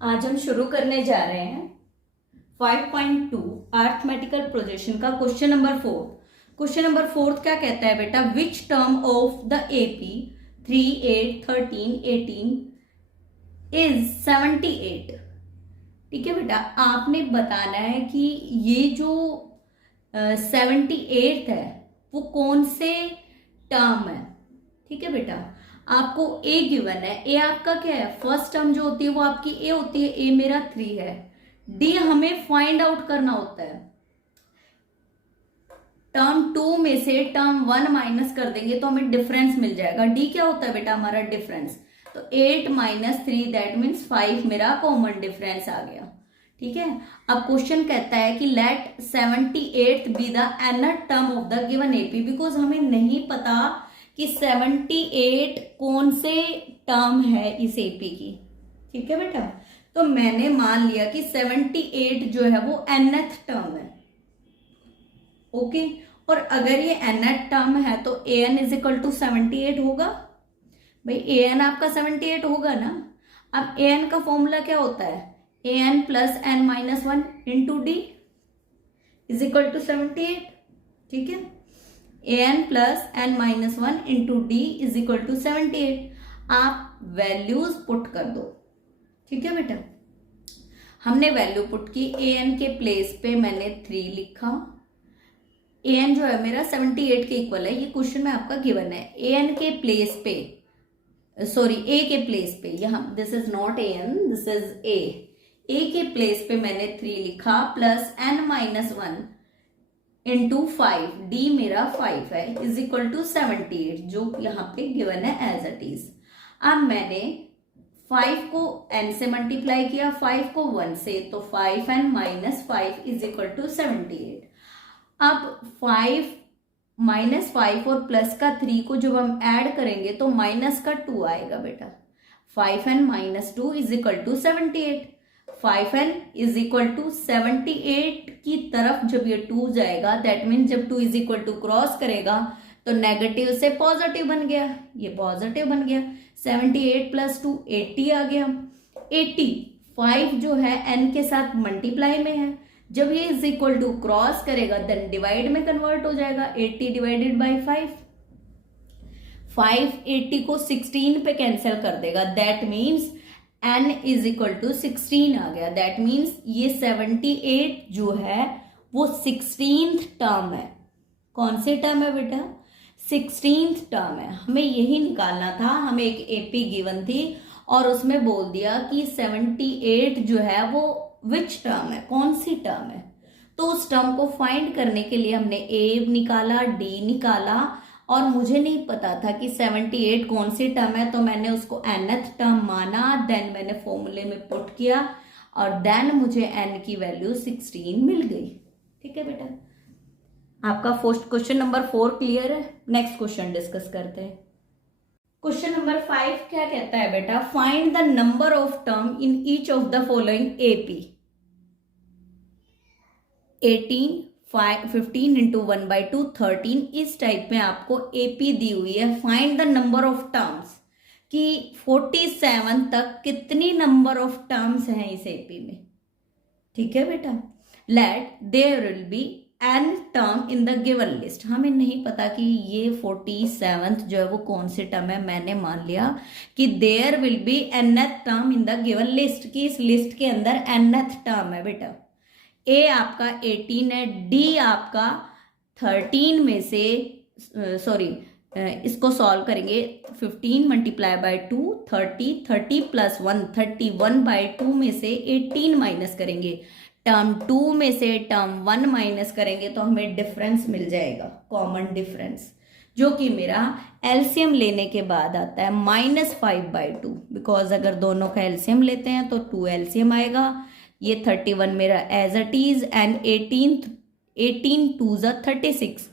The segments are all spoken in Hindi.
आज हम शुरू करने जा रहे हैं 5.2 अरिथमेटिकल प्रोजेक्शन का क्वेश्चन नंबर 4। क्वेश्चन नंबर 4 क्या कहता है बेटा, which term of the AP 3, 8, 13, 18 is 78। ठीक है बेटा, आपने बताना है कि ये जो 78 है वो कौन से टर्म है। ठीक है बेटा, आपको ए गिवन है। ए आपका क्या है, फर्स्ट टर्म जो होती है वो आपकी ए होती है। ए मेरा 3 है। डी हमें फाइंड आउट करना होता है। टर्म 2 में से टर्म 1 माइनस कर देंगे तो हमें डिफरेंस मिल जाएगा। डी क्या होता है बेटा, हमारा डिफरेंस। तो 8 - 3 दैट मीन्स 5 मेरा कॉमन डिफरेंस आ गया। ठीक है, अब क्वेश्चन कहता है कि let 78 be the nth term of the given AP. Because हमें नहीं पता कि 78 कौन से टर्म है इस एपी की। ठीक है बेटा, तो मैंने मान लिया कि 78 जो है वो nth टर्म है। ओके, और अगर ये nth टर्म है तो an इज इक्वल टू 78 होगा। भाई an आपका 78 होगा ना। अब an का फॉर्मूला क्या होता है, an plus n minus 1 into d is equal to 78। ठीक है, an plus n minus 1 into d is equal to 78। आप वैल्यूज पुट कर दो। ठीक है बेटा, हमने वैल्यू पुट की। an के प्लेस पे मैंने 3 लिखा। an जो है मेरा 78 के इक्वल है, ये क्वेश्चन में आपका गिवन है। an के प्लेस पे, सॉरी a के प्लेस पे, यहाँ this is not an, this is a के प्लेस पे मैंने 3 लिखा plus n minus 1 into 5, D मेरा 5 है, इज इक्वल टू 78 जो यहाँ पे गिवन है एज इट इज। अब मैंने 5 को n से मल्टीप्लाई किया, 5 को 1 से, तो 5n minus 5 is equal to 78। अब 5 माइनस 5 और प्लस का 3 को जब हम ऐड करेंगे तो माइनस का 2 आएगा बेटा। 5n minus 2 is equal to 78। 5n is equal to 78 की तरफ जब ये 2 जाएगा, दैट मीन जब 2 इज इक्वल टू क्रॉस करेगा तो नेगेटिव से पॉजिटिव बन गया, ये पॉजिटिव बन गया। 78 प्लस 2 80 आ गया। 85 जो है n के साथ मल्टीप्लाई में है, जब ये इज इक्वल टू क्रॉस करेगा देन डिवाइड में कन्वर्ट हो जाएगा। 80 डिवाइडेड बाई 5 80 को 16 पे कैंसिल कर देगा, that means n is equal to 16 आ गया। दैट मीन्स ये 78 जो है वो 16th टर्म है। कौन सी टर्म है बेटा, 16th टर्म है। हमें यही निकालना था। हमें एक एपी गिवन थी और उसमें बोल दिया कि 78 जो है वो विच टर्म है, कौन सी टर्म है। तो उस टर्म को फाइंड करने के लिए हमने a निकाला, d निकाला, और मुझे नहीं पता था कि 78 कौन सी टर्म है, तो मैंने उसको nth टर्म माना। देन मैंने फॉर्मूले में पुट किया और देन मुझे n की वैल्यू 16 मिल गई। ठीक है बेटा, आपका फर्स्ट क्वेश्चन नंबर 4 क्लियर है। नेक्स्ट क्वेश्चन डिस्कस करते हैं। क्वेश्चन नंबर 5 क्या कहता है बेटा, find the number of term in each of the following AP. 18, 15 into 1/2 13। इस टाइप में आपको एपी दी हुई है। Find the number of terms कि 47 तक कितनी नंबर ऑफ टर्म्स हैं इस एपी में। ठीक है बेटा, let there will be n term in the given list. हमें नहीं पता कि ये 47th जो है वो कौन सी टर्म है। मैंने मान लिया कि there will be nth term in the given list, कि इस लिस्ट के अंदर nth टर्म है बेटा। a आपका 18 है, d आपका 13 में से, सॉरी इसको सॉल्व करेंगे। 15 मल्टीप्लाई बाय 2 30, 30 प्लस 1 31/2 में से 18 माइनस करेंगे। टर्म 2 में से टर्म 1 माइनस करेंगे तो हमें डिफरेंस मिल जाएगा, कॉमन डिफरेंस, जो कि मेरा एलसीएम लेने के बाद आता है -5/2। बिकॉज अगर दोनों का एलसीएम लेते हैं तो 2 एलसीएम आएगा। ये 31 मेरा एज इट इज एंड 18 2 ज़ा 36।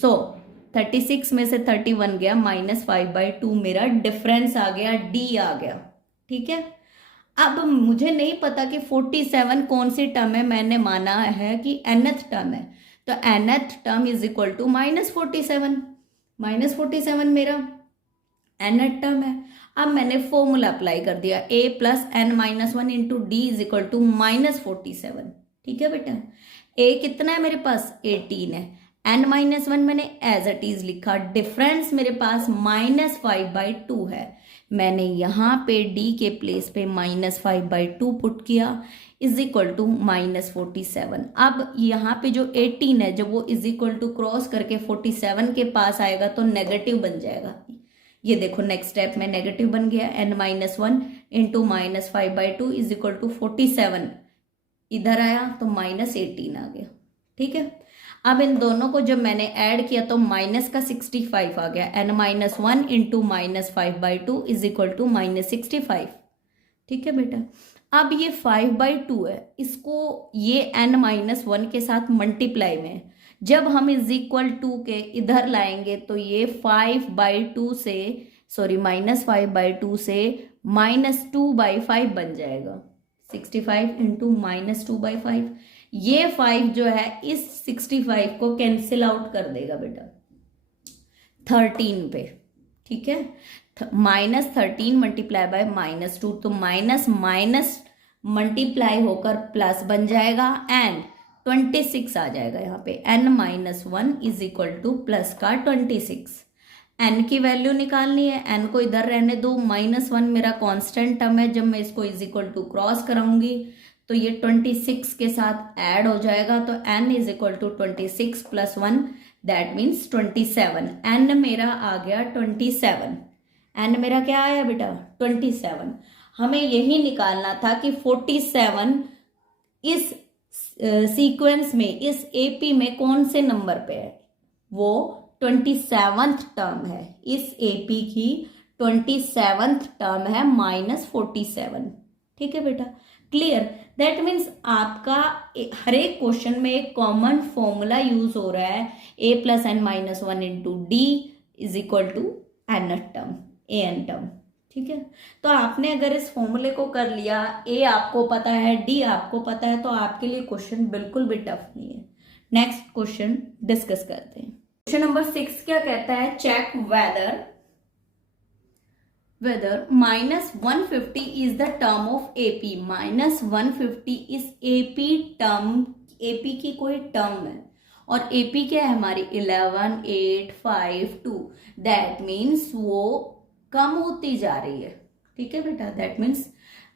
सो 36 में से 31 गया, -5/2 मेरा डिफरेंस आ गया, डी आ गया। ठीक है, अब मुझे नहीं पता कि 47 कौन सी टर्म है। मैंने माना है कि nth टर्म है, तो nth term is equal to -47 मेरा nth टर्म है। अब मैंने फॉर्मूला अप्लाई कर दिया, a plus N minus one into d is equal to -47। ठीक है बेटा, a कितना है मेरे पास 18 है, n माइनस वन मैंने एज इट इज लिखा, डिफरेंस मेरे पास -5/2 है, मैंने यहाँ पे d के प्लेस पे -5/2 पुट किया इज इक्वल टू -47। अब यहाँ पे जो 18 है जब वो इज इक्वल टू क्रॉस करके 47 के पास आएगा तो नेगेटिव बन जाएगा। ये देखो नेक्स्ट स्टेप में नेगेटिव बन गया, n minus one into -5/2 is equal to 47, इधर आया तो -18 आ गया। ठीक है, अब इन दोनों को जब मैंने ऐड किया तो माइनस का 65 आ गया, n minus one into -5/2 is equal to -65। ठीक है बेटा, अब ये 5/2 है, इसको ये n माइनस वन के साथ मल्टीप्लाई में है, जब हम इज इक्वल टू के इधर लाएंगे तो ये 5/2 से -5/2 से -2/5 बन जाएगा, 65 इंटू -2/5। ये 5 जो है इस 65 को कैंसिल आउट कर देगा बेटा 13 पे। ठीक है, -13 मल्टीप्लाई बाय -2 तो माइनस माइनस मल्टीप्लाई होकर प्लस बन जाएगा एंड 26 आ जाएगा यहाँ पे, n minus one is equal two plus का 26। n की वैल्यू निकालनी है, n को इधर रहने दो, -1 मेरा कांस्टेंट टर्म है, जब मैं इसको इज इक्वल टू क्रॉस कराऊंगी तो ये 26 के साथ ऐड हो जाएगा, तो n is equal to 26 plus 1 that means 27। n मेरा आ गया 27, n मेरा क्या आया बेटा 27। हमें यही निकालना था कि 47 इस सीक्वेंस में, इस एपी में कौन से नंबर पे है, वो 27th टर्म है, इस एपी की 27th टर्म है -47। ठीक है बेटा, क्लियर, दैट मीन्स आपका हर एक क्वेश्चन में एक कॉमन फॉर्मूला यूज हो रहा है, a plus N minus one into d is equal to n term, a n term. ठीक है, तो आपने अगर इस फॉर्मूले को कर लिया, ए आपको पता है, डी आपको पता है, तो आपके लिए क्वेश्चन बिल्कुल भी टफ नहीं है। नेक्स्ट क्वेश्चन डिस्कस करते हैं। क्वेश्चन नंबर 6 क्या कहता है, check whether -150 is the term of AP. -150 इस एपी टर्म, एपी की कोई टर्म है और एपी क्या है हमारी 11, 8, 5, 2, दैट मीन्स वो कम होती जा रही है। ठीक है बेटा, दैट मीन्स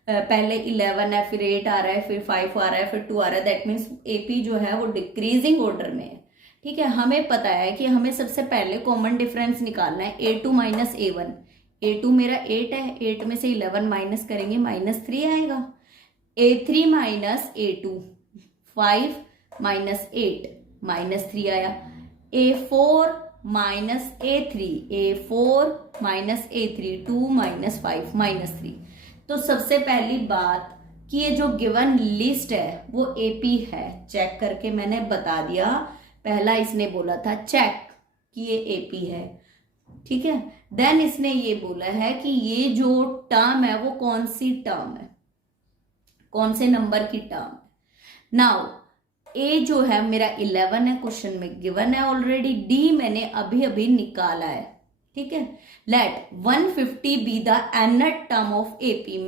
पहले 11 है, फिर 8 आ रहा है, फिर 5 आ रहा है, फिर 2 आ रहा है, दैट मीन्स एपी जो है वो डिक्रीजिंग ऑर्डर में है। ठीक है, हमें पता है कि हमें सबसे पहले कॉमन डिफरेंस निकालना है, a2 माइनस a1। a2 मेरा 8 है, 8 में से 11 माइनस करेंगे -3 आएगा, a3 माइनस a2 5 माइनस 8 -3 आया, a4 minus a3, a4 minus a3 2 minus 5 -3। तो सबसे पहली बात कि ये जो गिवन लिस्ट है वो एपी है, चेक करके मैंने बता दिया। पहला इसने बोला था चेक कि ये एपी है। ठीक है, देन इसने ये बोला है कि ये जो टर्म है वो कौन सी टर्म है, कौन से नंबर की टर्म है। नाउ ए जो है मेरा 11 है, क्वेश्चन में गिवन है ऑलरेडी, डी मैंने अभी अभी निकाला है। ठीक है, let 150 be the nth term of AP.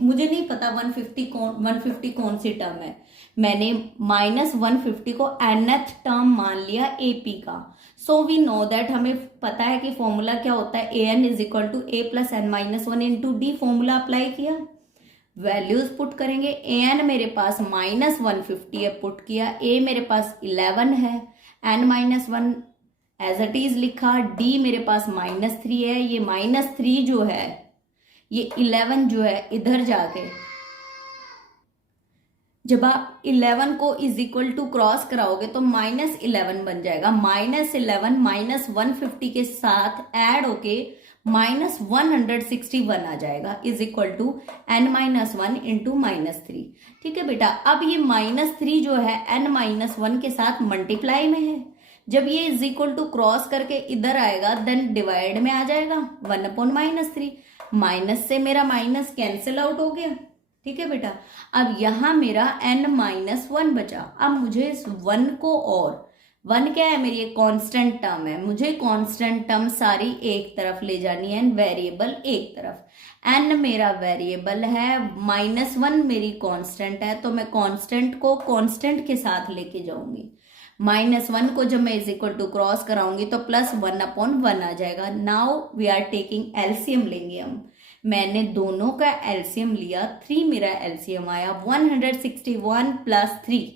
मुझे नहीं पता 150 कौन सी टर्म है, मैंने -150 को nth टर्म मान लिया एपी का। सो वी नो दैट, हमें पता है कि फॉर्मूला क्या होता है, an is equal to a plus N minus one into d. Formula apply किया, वैल्यूज पुट करेंगे, an मेरे पास -150 है, पुट किया, a मेरे पास 11 है, n minus one as it is लिखा, d मेरे पास -3 है, ये -3 जो है ये 11 जो है इधर जाके, जब आप 11 को इज इक्वल टू क्रॉस कराओगे तो -11 बन जाएगा, -11 -150 के साथ ऐड होके -161 आ जाएगा, is equal to n-1 into -3। ठीक है बेटा, अब ये -3 जो है n-1 के साथ मल्टीप्लाई में है, जब ये इज इक्वल टू क्रॉस करके इधर आएगा देन डिवाइड में आ जाएगा 1/-3, माइनस से मेरा माइनस कैंसिल आउट हो गया। ठीक है बेटा, अब यहां मेरा n-1 बचा, अब मुझे इस 1 को और 1 क्या है मेरी, एक कांस्टेंट टर्म है, मुझे कांस्टेंट टर्म सारी एक तरफ ले जानी है, वेरिएबल एक तरफ। n मेरा वेरिएबल है, -1 मेरी कांस्टेंट है, तो मैं कांस्टेंट को कांस्टेंट के साथ लेके जाऊंगी। -1 को जब मैं इज इक्वल टू क्रॉस कराऊंगी तो +1/1 आ जाएगा। Now we are taking LCM लेंगे हम। मैंने दोनों का एलसीएम लिया, 3 मेरा एलसीएम आया, 161 + 3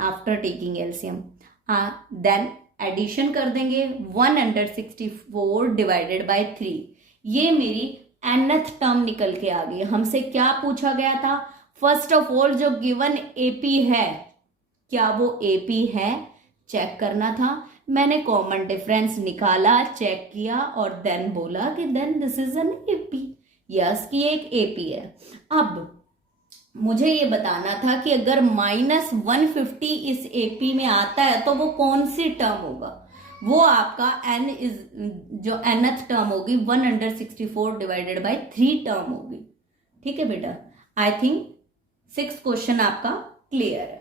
after taking LCM. Then addition कर देंगे, 164 डिवाइडेड बाय 3। ये मेरी nth टर्म निकल के आ गई। हमसे क्या पूछा गया था, फर्स्ट ऑफ ऑल जो गिवन एपी है, क्या वो एपी है चेक करना था। मैंने कॉमन डिफरेंस निकाला, चेक किया और देन बोला कि then this is an AP, yes कि एक एपी है। अब मुझे ये बताना था कि अगर -150 इस एपी में आता है तो वो कौन सी टर्म होगा। वो आपका n इज जो nth टर्म होगी 164 डिवाइडेड बाय 3 टर्म होगी। ठीक है बेटा, आई थिंक 6 क्वेश्चन आपका क्लियर है।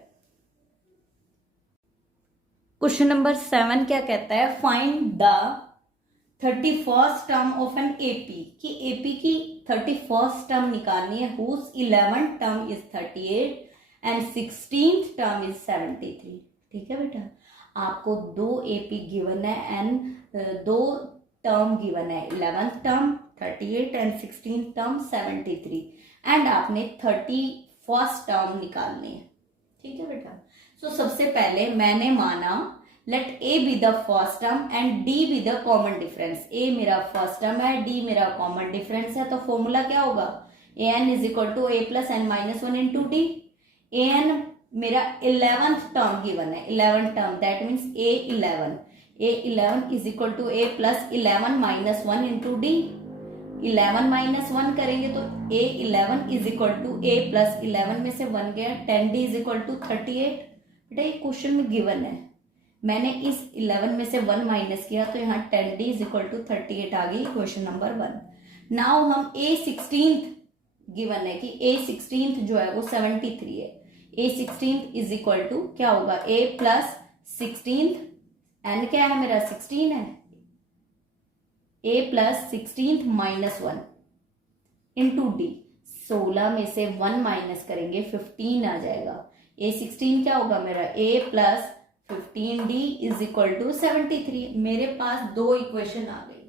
क्वेश्चन नंबर 7 क्या कहता है, find the 31st term of an AP, कि एपी की 31st टर्म निकालनी है, whose 11th term is 38 and 16th term is 73। ठीक है बेटा, आपको 2 एपी गिवन है एंड 2 टर्म गिवन है, 11th term 38 and 16th term 73, and आपने 31st टर्म निकालनी है। ठीक है बेटा, सो सबसे पहले मैंने माना let A be the first term and D be the common difference. A मेरा फर्स्ट टर्म है, डी मेरा कॉमन डिफरेंस है, तो फॉर्मूला क्या होगा, A N is equal to a + n-1 into D. A N मेरा 11th टर्म गिवन है, 11th term that means a11 is equal to a + 11 - 1 into D. 11 - 1 करेंगे तो a11 is equal to a + 11 में से 1 गया, 10d इज इक्वल टू 38। बेटा ये क्वेश्चन में गिवन है, मैंने इस 11 में से 1 माइनस किया तो यहाँ 10d इज इक्वल टू 38 आ गई, क्वेश्चन नंबर 1। नाउ हम a16 गिवन है कि a16 जो है वो 73 है, a16 इज इक्वल टू क्या होगा, a + 16, n क्या है मेरा 16 है, a + 16 - 1 इंटू डी। 16 में से 1 माइनस करेंगे 15 आ जाएगा। a16 क्या होगा मेरा, a + 15d is equal to 73। मेरे पास 2 इक्वेशन आ गई।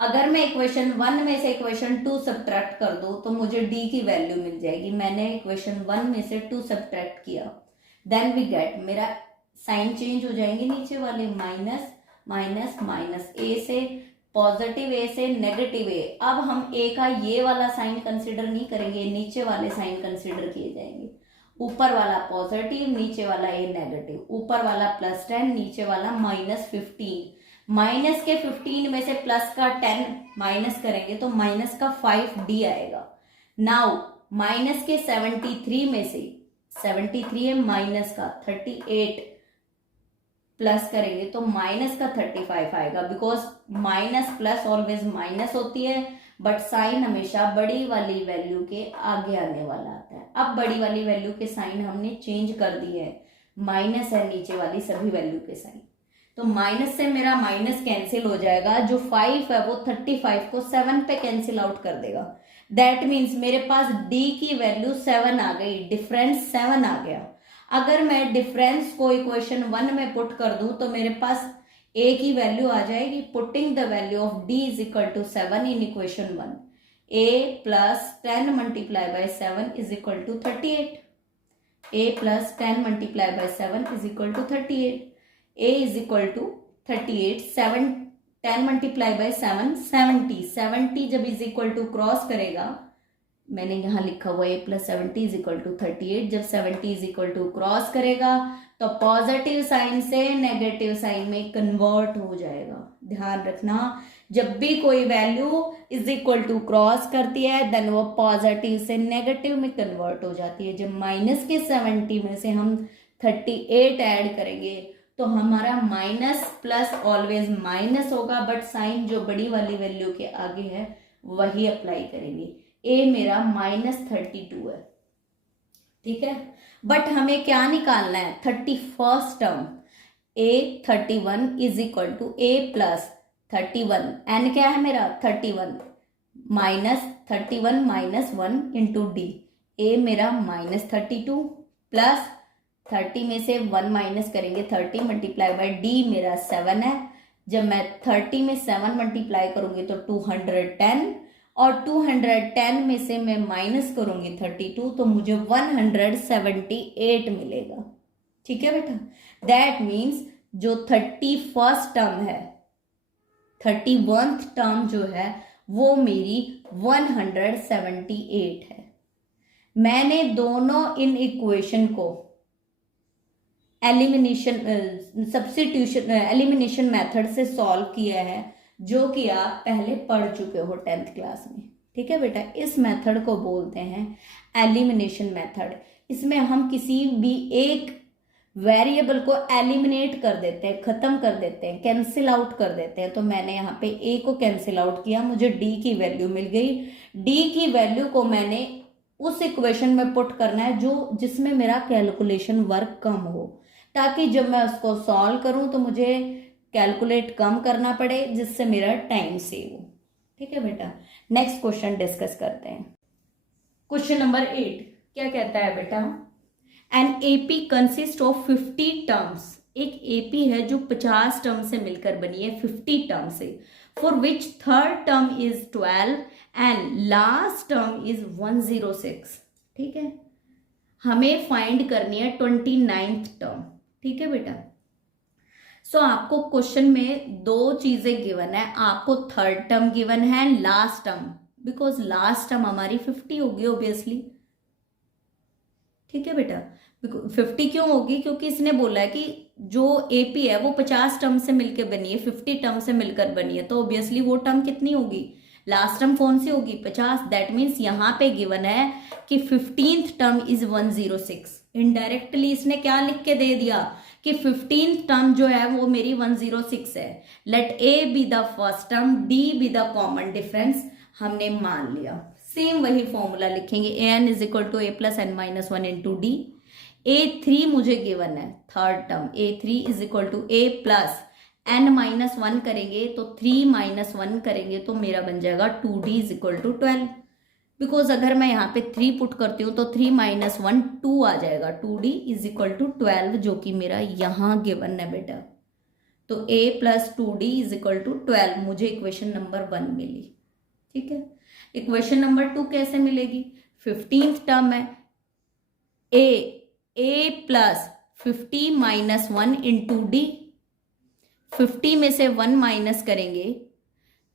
अगर मैं इक्वेशन 1 में से इक्वेशन 2 सब्ट्रैक्ट कर दूं तो मुझे d की वैल्यू मिल जाएगी। मैंने इक्वेशन 1 में से 2 सब्ट्रैक्ट किया, देन वी गेट, मेरा साइन चेंज हो जाएंगे नीचे वाले, माइनस माइनस माइनस, a से पॉजिटिव, a से नेगेटिव a। अब हम a का ये वाला साइन कंसिडर नहीं करेंगे, नीचे वाले साइन कंसिडर किए जाएंगे। ऊपर वाला पॉजिटिव, नीचे वाला a नेगेटिव, ऊपर वाला +10, नीचे वाला -15। माइनस के 15 में से प्लस का 10 माइनस करेंगे तो माइनस का 5d आएगा। नाउ माइनस के 73 में से 73 है, माइनस का 38 प्लस करेंगे तो माइनस का 35 आएगा, because minus plus always minus होती है, बट साइन हमेशा बड़ी वाली वैल्यू के आगे आने वाला आता है। अब बड़ी वाली वैल्यू के साइन हमने चेंज कर दिए है, माइनस है नीचे वाली सभी वैल्यू के साइन, तो माइनस से मेरा माइनस कैंसिल हो जाएगा। जो 5 है वो 35 को 7 पे कैंसिल आउट कर देगा। दैट मीन्स मेरे पास d की वैल्यू 7 आ गई, डिफरेंस 7 आ गया। अगर मैं डिफरेंस को इक्वेशन 1 में पुट कर दूं तो मेरे पास a की वैल्यू आ जाएगी। Putting the value of d is equal to 7 in equation 1, a + 10 × 7 is equal to 38। a + 10 × 7 is equal to 38। a is equal to 38, 7 10 × 7 70। 70 जब इज इक्वल टू क्रॉस करेगा, मैंने यहाँ लिखा हुआ a + 70 इज इक्वल टू 38, जब 70 इज इक्वल टू क्रॉस करेगा तो पॉजिटिव साइन से नेगेटिव साइन में कन्वर्ट हो जाएगा। ध्यान रखना, जब भी कोई value is equal to cross करती है देन वो पॉजिटिव से नेगेटिव में कन्वर्ट हो जाती है। जब माइनस के 70 में से हम 38 ऐड करेंगे तो हमारा माइनस प्लस ऑलवेज माइनस होगा, बट साइन जो बड़ी वाली वैल्यू के आगे है वही अप्लाई करेंगे। a मेरा -32 है, ठीक है। बट हमें क्या निकालना है, 31st term, a 31 is equal to A plus 31, n क्या है मेरा 31 minus 31 minus 1 into D, a मेरा -32 प्लस 30 में से 1 माइनस करेंगे 30 मल्टीप्लाई बाय डी मेरा 7 है। जब मैं 30 में 7 मल्टीप्लाई करूंगी तो 210, और 210 में से मैं माइनस करूंगी 32 तो मुझे 178 मिलेगा। ठीक है बेटा, दैट मीन्स जो 31st टर्म है, 31th टर्म जो है वो मेरी 178 है। मैंने दोनों इन इक्वेशन को एलिमिनेशन मेथड से सॉल्व किया है, जो कि आप पहले पढ़ चुके हो 10th क्लास में। ठीक है बेटा, इस मेथड को बोलते हैं एलिमिनेशन मेथड। इसमें हम किसी भी एक वेरिएबल को एलिमिनेट कर देते हैं, खत्म कर देते हैं, कैंसिल आउट कर देते हैं। तो मैंने यहाँ पे ए को कैंसिल आउट किया, मुझे डी की वैल्यू मिल गई। डी की वैल्यू को मैंने उस इक्वेशन में पुट करना है जो जिसमें मेरा कैलकुलेशन वर्क कम हो, ताकि जब मैं उसको सॉल्व करूं तो मुझे कैलकुलेट कम करना पड़े, जिससे मेरा टाइम सेव हो। ठीक है बेटा, नेक्स्ट क्वेश्चन डिस्कस करते हैं। क्वेश्चन नंबर 8 क्या कहता है बेटा, an AP consist of 50 terms. एक एपी है जो 50 टर्म से मिलकर बनी है, 50 टर्म से, for which third term is 12 and last term is 106। ठीक है, हमें फाइंड करनी है 29th टर्म। ठीक है बेटा, सो आपको क्वेश्चन में दो चीजें गिवन है, आपको थर्ड टर्म गिवन है and last term, because last term हमारी 50 होगी ऑब्वियसली। ठीक है बेटा, 50 क्यों होगी, क्योंकि इसने बोला है कि जो एपी है वो 50 टर्म से मिलकर बनी है, 50 टर्म से मिलकर बनी है, तो ऑब्वियसली वो टर्म कितनी होगी, लास्ट टर्म कौन सी होगी, 50। दैट मीन्स यहाँ पे गिवन है कि 15th टर्म इज 106। इनडायरेक्टली इसने क्या लिख के दे दिया कि 15th टर्म जो है वो मेरी 106 है। Let A be the first term, D be the common difference, हमने मान लिया। सेम वही फॉर्मूला लिखेंगे, A N is equal to A plus N minus 1 into D. A3 मुझे गिवन है third term, A3 is equal to A plus N minus 1 करेंगे तो 3 माइनस 1 करेंगे तो मेरा बन जाएगा 2D is equal to 12। Because अगर मैं यहाँ पे 3 पुट करती हूँ तो 3 माइनस 1 2 आ जाएगा, 2D इज इक्वल टू 12, जो कि मेरा यहाँ गिवन है बेटा। तो A plus 2D is equal to 12 मुझे इक्वेशन नंबर 1 मिली। ठीक है, इक्वेशन नंबर 2 कैसे मिलेगी, 15th टर्म है, ए प्लस 50 माइनस 1 इंटू डी। 50 में से 1 माइनस करेंगे,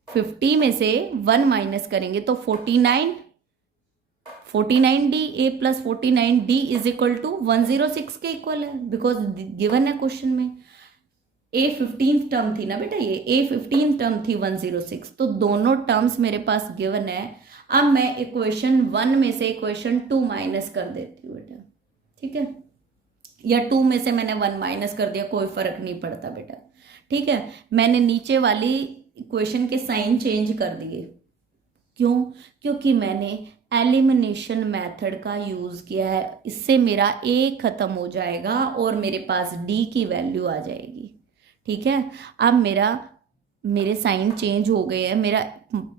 50 में से 1 माइनस करेंगे तो 49 d, a plus 49 d is equal to 106 के इक्वल है, बिकॉज गिवन है क्वेश्चन में। ए 15th टर्म थी ना बेटा, ये ए 15th टर्म थी 106, तो दोनों टर्म्स मेरे पास गिवन है। अब मैं इक्वेशन 1 में से इक्वेशन 2 माइनस कर देती हूँ बेटा। ठीक है, या 2 में से मैंने 1 माइनस कर दिया, कोई फर्क नहीं पड़ता बेटा। ठीक है, मैंने नीचे वाली इक्वेशन के साइन चेंज कर दिए, क्यों, क्योंकि मैंने एलिमिनेशन मेथड का यूज किया है। इससे मेरा ए खत्म हो जाएगा और मेरे पास डी की वैल्यू आ जाएगी। ठीक है, अब मेरे साइन चेंज हो गए हैं, मेरा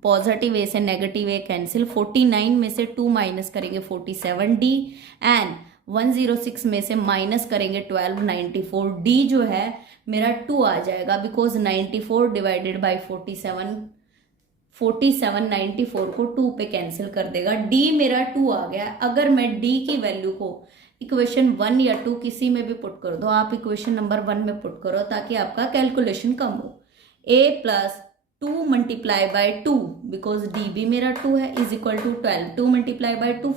पॉजिटिव ए से नेगेटिव ए कैंसिल, 49 में से 2 माइनस करेंगे 47 डी, एंड 106 में से माइनस करेंगे 12 94 डी जो है मेरा 2 आ जाएगा, बिकॉज 94 डिवाइडेड बाई 47 94 को 2 पे कैंसिल कर देगा, डी मेरा 2 आ गया। अगर मैं डी की वैल्यू को इक्वेशन 1 या 2 किसी में भी पुट कर दो, आप इक्वेशन नंबर 1 में पुट करो ताकि आपका कैलकुलेशन कम हो। A plus 2 multiply by 2, because D भी मेरा 2 है, is equal to 12, 2 multiply by 2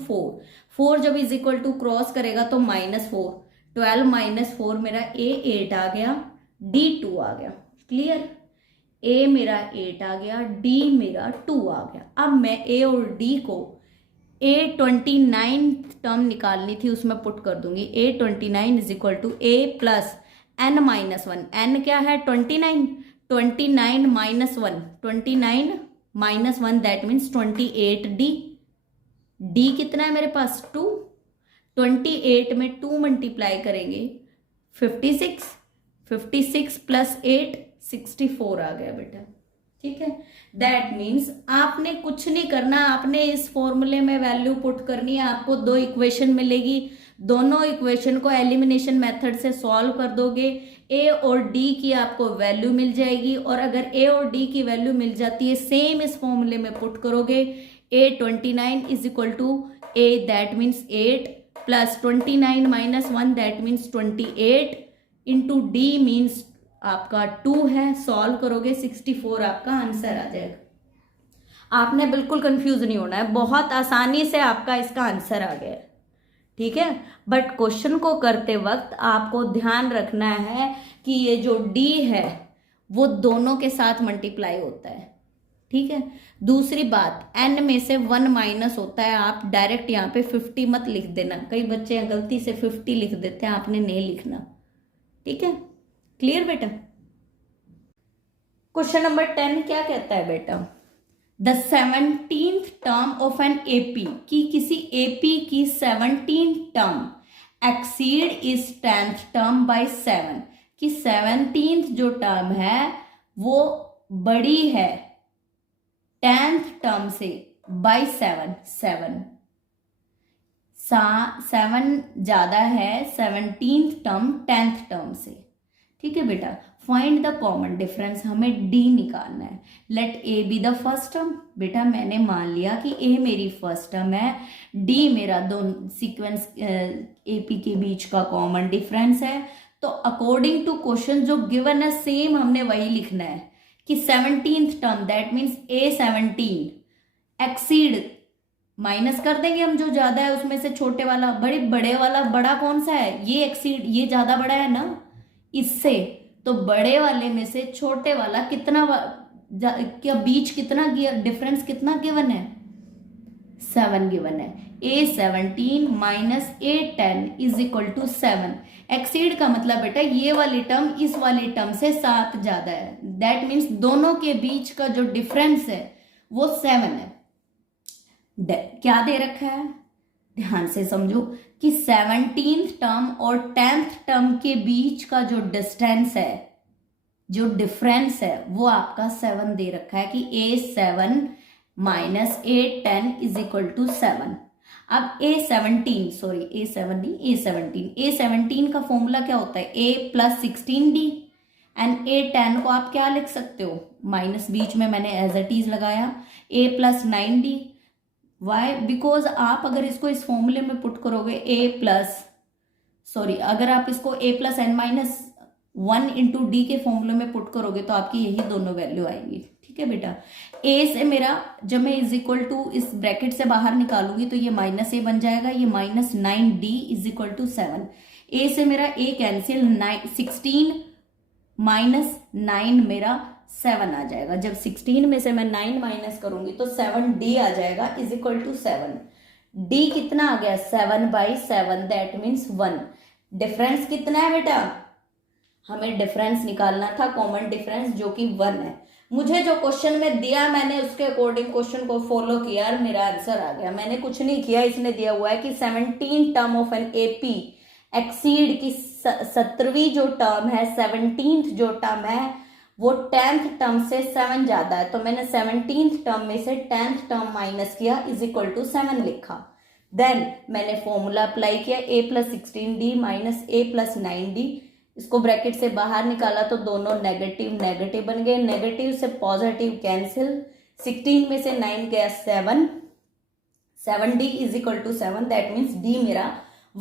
4 जब इज इक्वल टू क्रॉस करेगा तो -4, 12 माइनस 4 मेरा ए 8 आ गया, डी 2 आ गया। क्लियर, ए मेरा 8 आ गया, डी मेरा 2 आ गया। अब मैं ए और डी को ए 29 टर्म निकालनी थी उसमें पुट कर दूंगी, a 29 is equal to A plus N minus 1, n क्या है 29 minus 1, 29 minus 1 that means 28 d, d कितना है मेरे पास 2, 28 में 2 मल्टीप्लाई करेंगे 56, 56 प्लस 8 64 आ गया बेटा। ठीक है, दैट मीन्स आपने कुछ नहीं करना, आपने इस फॉर्मूले में वैल्यू पुट करनी है। आपको 2 इक्वेशन मिलेगी, दोनों इक्वेशन को एलिमिनेशन मेथड से सॉल्व कर दोगे, ए और डी की आपको वैल्यू मिल जाएगी। और अगर ए और डी की वैल्यू मिल जाती है, सेम इस फॉर्मूले में पुट करोगे, a 29 is equal to a that means 8 plus 29 minus 1 that means 28 into d means आपका 2 है। सॉल्व करोगे 64 आपका आंसर आ जाएगा। आपने बिल्कुल कंफ्यूज नहीं होना है, बहुत आसानी से आपका इसका आंसर आ गया। ठीक है, बट क्वेश्चन को करते वक्त आपको ध्यान रखना है कि ये जो डी है वो दोनों के साथ मल्टीप्लाई होता है। ठीक है, दूसरी बात, एन में से 1 माइनस होता है। आप डायरेक्ट यहाँ पे 50 मत लिख देना, कई बच्चे गलती से 50 लिख देते हैं, आपने नहीं लिखना। ठीक है, क्लियर बेटा। क्वेश्चन नंबर 10 क्या कहता है बेटा, the 17th term of an AP, की किसी एपी की 17th term exceed is 10th term by 7, कि 17th जो टर्म है वो बड़ी है 10th टर्म से बाय 7, 7 ज्यादा है 17th टर्म 10th टर्म से। ठीक है बेटा, फाइंड द कॉमन डिफरेंस, हमें डी निकालना है। Let A be the first term, बेटा मैंने मान लिया कि ए मेरी फर्स्ट टर्म है, डी मेरा दोनों सीक्वेंस एपी के बीच का कॉमन डिफरेंस है। तो अकॉर्डिंग टू क्वेश्चन जो गिवन है सेम हमने वही लिखना है कि 17th term that means A 17 exceed, minus कर देंगे हम जो ज्यादा है उसमें से छोटे वाला, बड़े वाला बड़ा कौन सा है, ये एक्सीड, ये ज्यादा बड़ा है ना इससे, तो बड़े वाले में से छोटे वाला कितना क्या बीच कितना डिफरेंस कितना गिवन है, 7 गिवन है। A 17 minus a 10 is equal to 7। Exceed का मतलब बेटा ये वाली टर्म इस वाली टर्म से 7 ज्यादा है, दैट मीन्स दोनों के बीच का जो डिफरेंस है वो 7 है। क्या दे रखा है, ध्यान से समझो कि 17th टर्म और 10th टर्म के बीच का जो डिस्टेंस है, जो डिफरेंस है वो आपका 7 दे रखा है कि A7 minus A10 is equal to 7। अब A17 का फॉर्मूला क्या होता है, A plus 16D and A10 को आप क्या लिख सकते हो, माइनस बीच में मैंने एज इट इज लगाया, A plus 9D। Why, because आप अगर इसको इस फॉर्मूले में पुट करोगे अगर आप इसको A plus n minus 1 into D के फॉर्मूले में पुट करोगे तो आपकी यही दोनों वैल्यू आएंगी। ठीक है बेटा, A से मेरा जब मैं इज इक्वल टू इस ब्रैकेट से बाहर निकालूंगी तो ये माइनस A बन जाएगा, ये minus 9D is equal to 7। A से मेरा A कैंसिल, 16 माइनस 9 मेरा 7 आ जाएगा। जब 16 में से मैं 9 माइनस करूंगी तो 7D आ जाएगा इज इक्वल टू 7। D कितना आ गया, 7/7 दैट मीन्स 1। डिफरेंस कितना है बेटा, हमें डिफरेंस निकालना था, कॉमन डिफरेंस जो कि 1 है। मुझे जो क्वेश्चन में दिया मैंने उसके अकॉर्डिंग क्वेश्चन को फॉलो किया और मेरा आंसर आ गया। मैंने कुछ नहीं किया, इसने दिया हुआ है कि 17 term of an AP exceed की 17वीं जो टर्म है, 17th जो टर्म है वो 10th टर्म से 7 ज्यादा है, तो मैंने 17th टर्म में से 10th टर्म माइनस किया इज इक्वल टू 7 लिखा। देन मैंने फॉर्मूला अप्लाई किया, A plus 16D minus A plus 9D, इसको ब्रैकेट से बाहर निकाला तो दोनों नेगेटिव नेगेटिव बन गए, नेगेटिव से पॉजिटिव कैंसिल, 16 में से 9 गया 7, 7D is equal to 7 that means D मेरा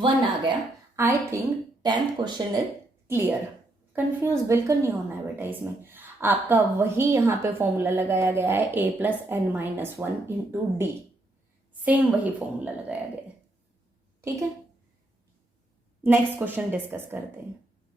1 आ गया। I think 10th question is clear. Confuse बिल्कुल नहीं होना है बेटा, इसमें आपका वही यहाँ पे फॉर्मूला लगाया गया है, A plus n minus 1 into D, same वही फॉर्मूला लगाया गया है। ठीक है, नेक्स्ट क्वेश्चन डिस्कस करते हैं।